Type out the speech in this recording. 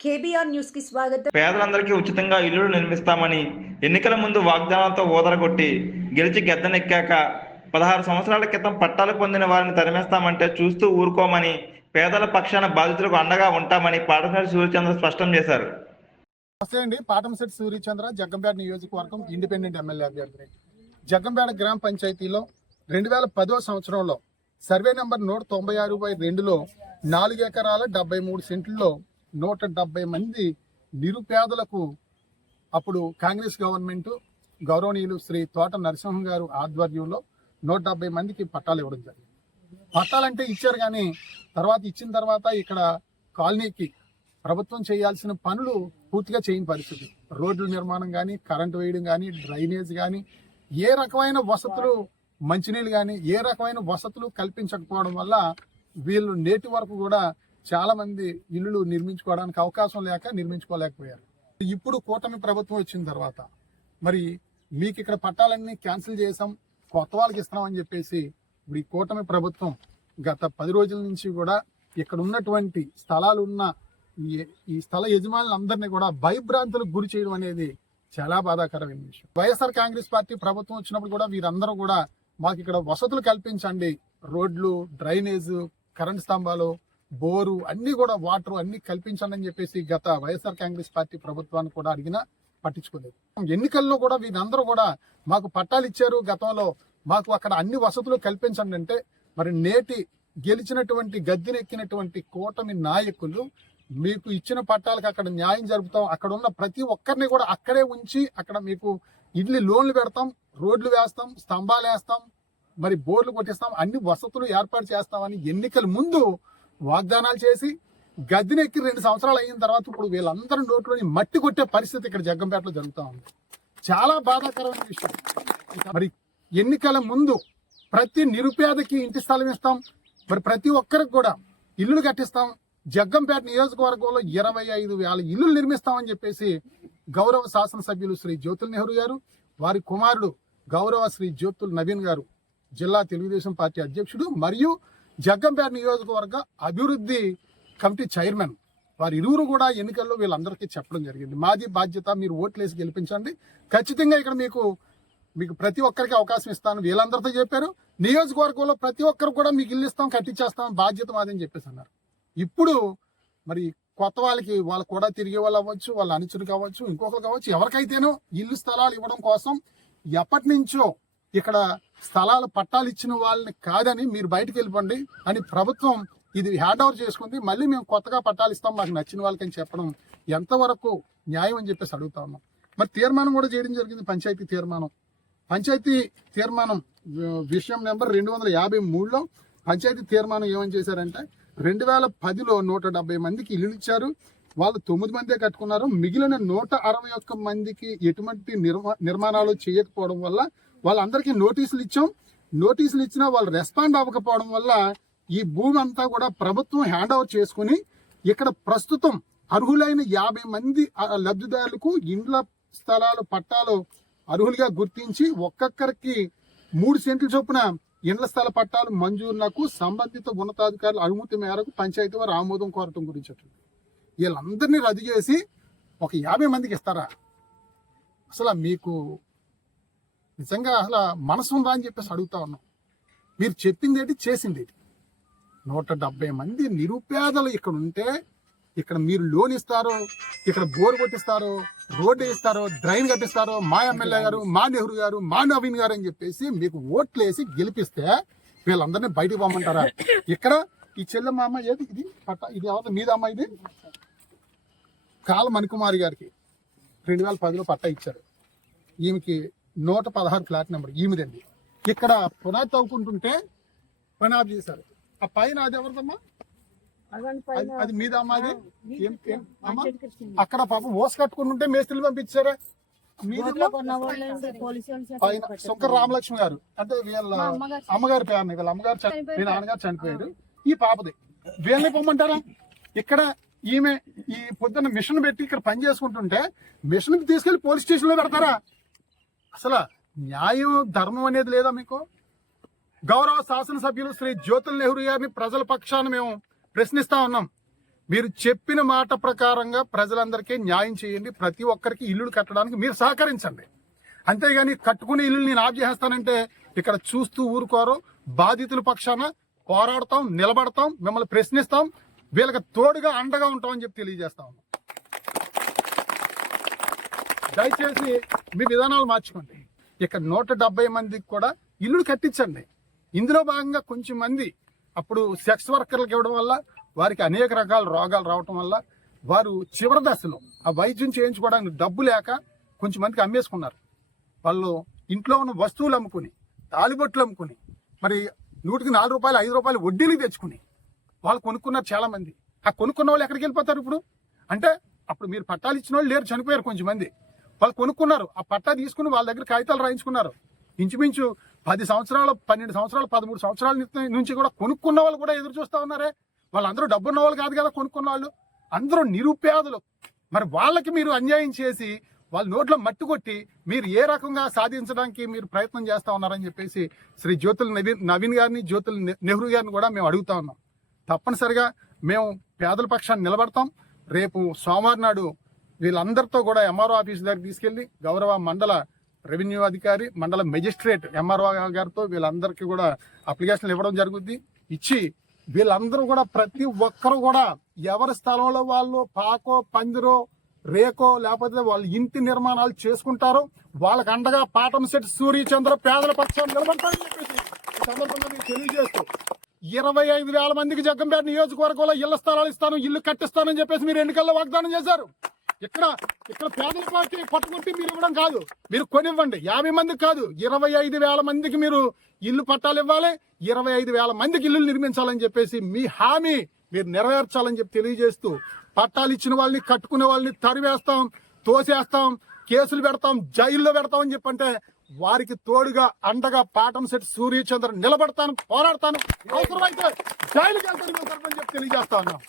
KBR news కి స్వాగతం. పేదలందరికీ ఉచితంగా ఇల్లులు నిర్మిస్తామని ఎన్నికల ముందు వాగ్దానాలతో ఊదరగొట్టి గెలిచి గద్దెనెక్కాక 16 సంవత్సరాల క్రితం పట్టాలు పొందిన వారిని తరిమేస్తామంటే చూస్తూ ఊరుకోమని, పేదల పక్షాన బాధితులకు అండగా ఉంటామని పాటంశెట్టి సూర్యచంద్ర స్పష్టం చేశారు. నమస్తే అండి. పాటంశెట్టి సూర్యచంద్ర, జగ్గంపేట నియోజకవర్గం ఇండిపెండెంట్ ఎమ్మెల్యే అభ్యర్థి. జగ్గంపేట గ్రామ పంచాయతీలో 2010వ సంవత్సరంలో సర్వే నెంబర్ 196/2లో 4 ఎకరాల 73 సెంట్లలో 170 మంది నిరుపేదలకు అప్పుడు కాంగ్రెస్ గవర్నమెంట్ గౌరవనీయులు శ్రీ తోట నరసింహం గారు ఆధ్వర్యంలో 170 మందికి పట్టాలు ఇవ్వడం జరిగింది. పట్టాలంటే ఇచ్చారు, కానీ ఇచ్చిన తర్వాత ఇక్కడ కాలనీకి ప్రభుత్వం చేయాల్సిన పనులు పూర్తిగా చేయని పరిస్థితి. రోడ్ల నిర్మాణం కానీ, కరెంటు వేయడం కానీ, డ్రైనేజ్ కానీ, ఏ రకమైన వసతులు, మంచినీళ్ళు కానీ ఏ రకమైన వసతులు కల్పించకపోవడం వల్ల వీళ్ళు నేటి వరకు కూడా చాలా మంది ఇల్లులు నిర్మించుకోవడానికి అవకాశం లేక నిర్మించుకోలేకపోయారు. ఇప్పుడు కూటమి ప్రభుత్వం వచ్చిన తర్వాత మరి మీకు ఇక్కడ పట్టాలన్నీ క్యాన్సిల్ చేసాం, కొత్త వాళ్ళకి ఇస్తున్నామని చెప్పేసి ఇప్పుడు ఈ కూటమి ప్రభుత్వం గత 10 రోజుల నుంచి కూడా ఇక్కడ ఉన్నటువంటి స్థలాలు ఉన్న ఈ స్థల యజమానులందరినీ కూడా భయభ్రాంతులకు గురి చేయడం అనేది చాలా బాధాకరమైన విషయం. వైఎస్ఆర్ కాంగ్రెస్ పార్టీ ప్రభుత్వం వచ్చినప్పుడు కూడా వీరందరూ కూడా మాకు ఇక్కడ వసతులు కల్పించండి, రోడ్లు, డ్రైనేజ్, కరెంట్ స్తంభాలు, బోరు అన్ని కూడా వాటర్ అన్ని కల్పించండి అని చెప్పేసి గత వైఎస్ఆర్ కాంగ్రెస్ పార్టీ ప్రభుత్వాన్ని కూడా అడిగినా పట్టించుకోలేదు. ఎన్నికల్లో కూడా వీరందరూ కూడా మాకు పట్టాలు ఇచ్చారు, గతంలో మాకు అక్కడ అన్ని వసతులు కల్పించండి అంటే మరి నేటి గెలిచినటువంటి గద్దెనెక్కినటువంటి కూటమి నాయకులు మీకు ఇచ్చిన పట్టాలకు అక్కడ న్యాయం జరుపుతాం, అక్కడ ఉన్న ప్రతి ఒక్కరిని కూడా అక్కడే ఉంచి అక్కడ మీకు ఇల్లు లోన్లు పెడతాం, రోడ్లు వేస్తాం, స్తంభాలు వేస్తాం, మరి బోర్లు కొట్టిస్తాం, అన్ని వసతులు ఏర్పాటు చేస్తామని ఎన్నికల ముందు వాగ్దానాలు చేసి గద్దెనెక్కి 2 సంవత్సరాలు అయిన తర్వాత ఇప్పుడు వీళ్ళందరూ నోట్లోని మట్టి కొట్టే పరిస్థితి ఇక్కడ జగ్గంపేటలో జరుగుతూ ఉంది. చాలా బాధాకరమైన విషయం. మరి ఎన్నికల ముందు ప్రతి నిరుపేదకి ఇంటి స్థలం ఇస్తాం, మరి ప్రతి ఒక్కరికి కూడా ఇల్లులు కట్టిస్తాం, జగ్గంపేట నియోజకవర్గంలో 25,000 ఇల్లులు నిర్మిస్తామని చెప్పేసి గౌరవ శాసనసభ్యులు శ్రీ జ్యోతుల్ నెహ్రూ గారు, వారి కుమారుడు గౌరవ శ్రీ జ్యోతుల్ నవీన్ గారు, జిల్లా తెలుగుదేశం పార్టీ అధ్యక్షుడు మరియు జగ్గంపేట నియోజకవర్గ అభివృద్ధి కమిటీ చైర్మన్, వారి ఇరువురు కూడా ఎన్నికల్లో వీళ్ళందరికీ చెప్పడం జరిగింది. మాది బాధ్యత, మీరు ఓట్లేసి గెలిపించండి, ఖచ్చితంగా ఇక్కడ మీకు ప్రతి ఒక్కరికి అవకాశం ఇస్తాను వీళ్ళందరితో చెప్పారు. నియోజకవర్గంలో ప్రతి ఒక్కరు కూడా మీకు ఇల్లు ఇస్తాం, కట్టించేస్తాం, బాధ్యత మాదని చెప్పేసి అన్నారు. ఇప్పుడు మరి కొత్త వాళ్ళు కూడా తిరిగే వాళ్ళు అవ్వచ్చు, వాళ్ళ అనుచరులు కావచ్చు, ఇంకొకరు కావచ్చు, ఎవరికైతేనో ఇల్లు స్థలాలు ఇవ్వడం కోసం ఎప్పటి నుంచో ఇక్కడ స్థలాలు పట్టాలు ఇచ్చిన వాళ్ళని కాదని మీరు బయటకు వెళ్ళిపోండి అని ప్రభుత్వం ఇది హ్యాండ్ ఓవర్ చేసుకుంది. మళ్ళీ మేము కొత్తగా పట్టాలు ఇస్తాం మాకు నచ్చిన వాళ్ళకని చెప్పడం ఎంతవరకు న్యాయం అని చెప్పేసి అడుగుతా ఉన్నాం. మరి తీర్మానం కూడా చేయడం జరిగింది. పంచాయతీ తీర్మానం విషయం నెంబర్ 253లో పంచాయతీ తీర్మానం ఏమని చేశారంటే 2010లో 170 మందికి ఇల్లు ఇచ్చారు, వాళ్ళు 9 మందే కట్టుకున్నారు, మిగిలిన 161 మందికి ఎటువంటి నిర్మాణాలు చేయకపోవడం వల్ల వాళ్ళందరికీ నోటీసులు ఇచ్చాం. నోటీసులు ఇచ్చినా వాళ్ళు రెస్పాండ్ అవ్వకపోవడం వల్ల ఈ భూమి అంతా కూడా ప్రభుత్వం హ్యాండ్ ఓవర్ చేసుకుని ఇక్కడ ప్రస్తుతం అర్హులైన 50 మంది లబ్ధిదారులకు ఇండ్ల స్థలాలు పట్టాలు అర్హులుగా గుర్తించి ఒక్కొక్కరికి 3 సెంట్ల చొప్పున ఇండ్ల స్థల పట్టాలు మంజూరునకు సంబంధిత ఉన్నతాధికారుల అనుమతి మేరకు పంచాయతీ వారు ఆమోదం కోరటం గురించి వీళ్ళందరినీ రద్దు చేసి ఒక 50 మందికి ఇస్తారా? అసలు మీకు నిజంగా అసలు మనసు ఉందా అని చెప్పేసి అడుగుతా ఉన్నాం. మీరు చెప్పింది ఏంటి, చేసింది ఏంటి? 170 మంది నిరుపేదలు ఇక్కడ ఉంటే ఇక్కడ మీరు లోన్ ఇస్తారో, ఇక్కడ బోర్ కొట్టిస్తారో, రోడ్డు ఇస్తారో, డ్రైన్ కట్టిస్తారో, మా ఎమ్మెల్యే గారు, మా నెహ్రూ గారు, మా నవీన్ గారు అని చెప్పేసి మీకు ఓట్లు వేసి గెలిపిస్తే వీళ్ళందరినీ బయటకు పోమంటారా? ఇక్కడ ఈ చెల్లెమ్మ అమ్మ ఏది ఇది పట్ట, ఇది ఎవరు మీద అమ్మ, ఇది కాల మణికుమారి గారికి 2010లో పట్టా ఇచ్చారు. ఈమెకి 116 ఫ్లాట్ నెంబర్ ఈమెదండి. ఇక్కడ పునాది తవ్వుకుంటుంటే పునాది చేశారు. ఆ పైన అది ఎవరిదమ్మా? అది మీద అమ్మాది. అక్కడ పాపం ఓస కట్టుకుంటుంటే మేస్త్రీలు పంపించారా? పైన శంకర్ రామలక్ష్మి గారు అంటే వీళ్ళ అమ్మగారి పేరుని, వీళ్ళ అమ్మగారు వీళ్ళ నాన్నగారు చనిపోయారు. ఈ పాపది వీళ్ళని పొమ్మంటారా? ఇక్కడ ఈమె ఈ పొద్దున్న మిషన్ పెట్టి ఇక్కడ పని చేసుకుంటుంటే మిషన్ తీసుకెళ్లి పోలీస్ స్టేషన్ లో పెడతారా? అసలు న్యాయం ధర్మం అనేది లేదా మీకు? గౌరవ శాసనసభ్యులు శ్రీ జ్యోతుల్ నెహ్రూ గారిని ప్రజల పక్షాన మేము ప్రశ్నిస్తా ఉన్నాం. మీరు చెప్పిన మాట ప్రకారంగా ప్రజలందరికీ న్యాయం చేయండి, ప్రతి ఒక్కరికి ఇల్లులు కట్టడానికి మీరు సహకరించండి. అంతేగాని కట్టుకునే ఇల్లు నేను ఆఫ్ చేస్తానంటే ఇక్కడ చూస్తూ ఊరుకోరు. బాధితుల పక్షాన పోరాడతాం, నిలబడతాం, మిమ్మల్ని ప్రశ్నిస్తాం, వీళ్ళకి తోడుగా అండగా ఉంటామని చెప్పి తెలియజేస్తా ఉన్నాం. దయచేసి మీ విధానాలు మార్చుకోండి. ఇక్కడ 170 మందికి కూడా ఇల్లు కట్టించండి. ఇందులో భాగంగా కొంచెం మంది అప్పుడు సెక్స్ వర్కర్లకు ఇవ్వడం వల్ల వారికి అనేక రకాల రోగాలు రావటం వల్ల వారు చివరి దశలో ఆ వైద్యం చేయించుకోవడానికి డబ్బు లేక కొంచెం మందికి అమ్మేసుకున్నారు. వాళ్ళు ఇంట్లో ఉన్న వస్తువులు అమ్ముకుని, తాలిబొట్లు అమ్ముకుని, మరి 100కి 4 రూపాయలు 5 రూపాయలు వడ్డీలు తెచ్చుకుని వాళ్ళు కొనుక్కున్నారు చాలా మంది. ఆ కొనుక్కున్న వాళ్ళు ఎక్కడికి వెళ్ళిపోతారు ఇప్పుడు? అంటే అప్పుడు మీరు పట్టాలు ఇచ్చిన వాళ్ళు లేరు, చనిపోయారు కొంచెం మంది. వాళ్ళు కొనుక్కున్నారు, ఆ పట్టా తీసుకుని వాళ్ళ దగ్గర కాగితాలు రాయించుకున్నారు. ఇంచుమించు 10 సంవత్సరాలు, 12 సంవత్సరాలు, 13 సంవత్సరాల నుంచి కూడా కొనుక్కున్న వాళ్ళు కూడా ఎదురు చూస్తా ఉన్నారే. వాళ్ళందరూ డబ్బున్న వాళ్ళు కాదు కదా కొనుక్కున్న వాళ్ళు, అందరూ నిరుపేదలు. మరి వాళ్ళకి మీరు అన్యాయం చేసి వాళ్ళ నోట్లో మట్టి కొట్టి మీరు ఏ రకంగా సాధించడానికి మీరు ప్రయత్నం చేస్తా ఉన్నారని చెప్పేసి శ్రీ జ్యోతుల్ నవీన్ గారిని, జ్యోతుల్ నెహ్రూ గారిని కూడా మేము అడుగుతా ఉన్నాం. తప్పనిసరిగా మేము పేదల పక్షాన్ని నిలబడతాం. రేపు సోమవారం నాడు వీళ్ళందరితో కూడా ఎంఆర్ఓ ఆఫీస్ దగ్గరికి తీసుకెళ్లి గౌరవ మండల రెవెన్యూ అధికారి, మండల మెజిస్ట్రేట్ ఎంఆర్ఓ గారితో వీళ్ళందరికీ కూడా అప్లికేషన్లు ఇవ్వడం జరుగుద్ది. ఇచ్చి వీళ్ళందరూ కూడా ప్రతి ఒక్కరు కూడా ఎవరి స్థలంలో వాళ్ళు పాకో, పందిరో, రేకో లేకపోతే వాళ్ళ ఇంటి నిర్మాణాలు చేసుకుంటారు. వాళ్ళకి అండగా పాటంశెట్టి సూర్యచంద్ర పేదల పక్షాన్ని నిలబడతారని చెప్పేసి ఈ సందర్భంగా మీకు తెలియజేస్తూ 25,000 మందికి జగ్గంపేట నియోజకవర్గంలో ఇళ్ల స్థలాలు ఇస్తాను, ఇల్లు కట్టిస్తానని చెప్పేసి మీరు ఎన్నికల్లో వాగ్దానం చేశారు. ఇక్కడ పేదల పార్టీ పట్టుకుంటే మీరు ఇవ్వడం కాదు, మీరు కొనివ్వండి. 50 మందికి కాదు, 25,000 మందికి మీరు ఇల్లు పట్టాలు ఇవ్వాలి, 25,000 మందికి ఇల్లు నిర్మించాలని చెప్పేసి మీ హామీ మీరు నెరవేర్చాలని చెప్పి తెలియజేస్తూ, పట్టాలు ఇచ్చిన వాళ్ళని, కట్టుకునే వాళ్ళని తరివేస్తాం, తోసేస్తాం, కేసులు పెడతాం, జైల్లో పెడతామని చెప్పంటే వారికి తోడుగా అండగా పాటంశెట్టి సూర్యచంద్ర నిలబడతాను, పోరాడతాను, అవసరమైతే జైలుకి వెళ్తాను చెప్పి తెలియజేస్తా ఉన్నాం.